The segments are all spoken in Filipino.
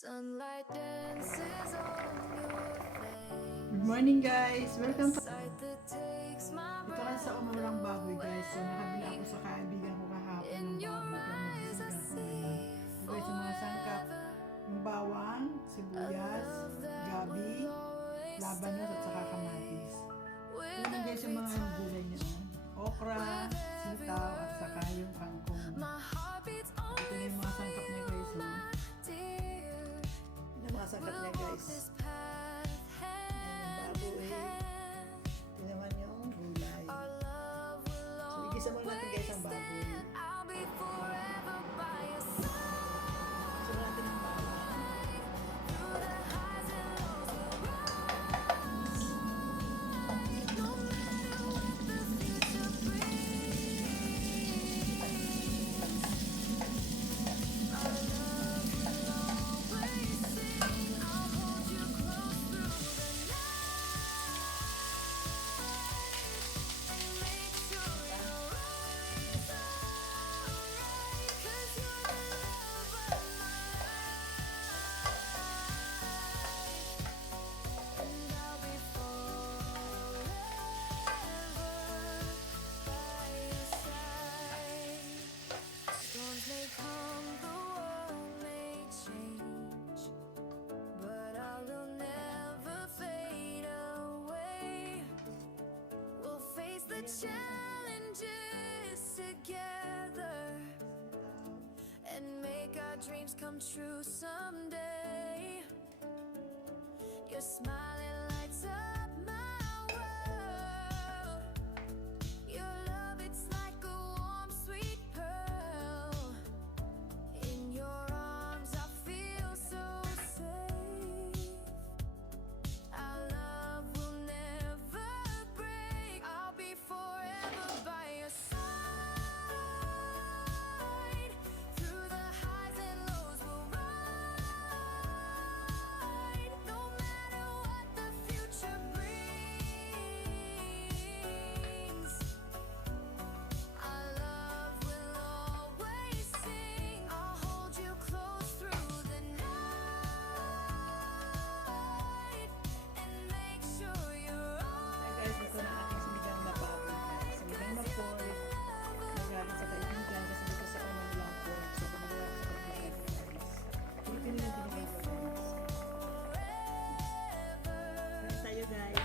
Sunlight dances on your face. Good morning guys! Welcome to... Sight that takes my Ito kasi sa Umurang Baboy guys. So nakabila ako sa kaibigan ko kahapon ng in your baboy. Kaya eyes I magbibigyan ko see ngayon. Ito guys yung mga sangkap. Yung bawang, sibuyas, gabi, labanos at saka kamatis. Ito na guys yung mga gulay niya. Okra, sitaw at saka yung kangkong. my heart beats Ito na only yung mga sangkap niya guys. So, dear. ito na mga sangkap niya guys. This path hand in hand. Ito naman yung gulay. Our love will So igisa muna natin guys ang always baboy. stand. I'll be forever by your side. Igisa muna natin ang bawang. Through the highs and lows we'll rise. No matter what the future brings, our love will always sing. I'll hold you close through the night and make sure you're always alright. 'Cause you're the love of my life, and I'll be forever by your side. Storms may come, the world may change, but I will never fade away. We'll face the challenges together and make our dreams come true someday. Your smiling lights up my world. Your love, it's like a warm, sweet pearl. In your arms, I feel so safe. Our love will never break. I'll be forever by your side. Through the highs and lows we'll ride. No matter what the future brings, our love will always sing. I'll hold you close through the night and make sure you're Hey guys, ito na ating sinigang na baboy guys. Sinigang na pork. Nagaling sa kaibigan kasi dito sa una nilang pork. So, pinagawa ko sa kaibigan ko guys. Pilipino yung binigay ko guys. Kain tayo guys.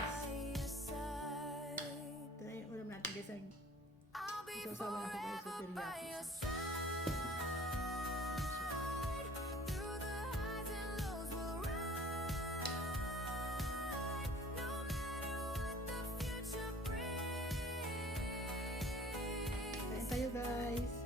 your side. Ito na yung ulam natin guys. Ang I'll be isasawa natin guys sa forever by teriyaki. your side. Through the highs and lows we'll ride. No matter what the future brings. Kain tayo guys.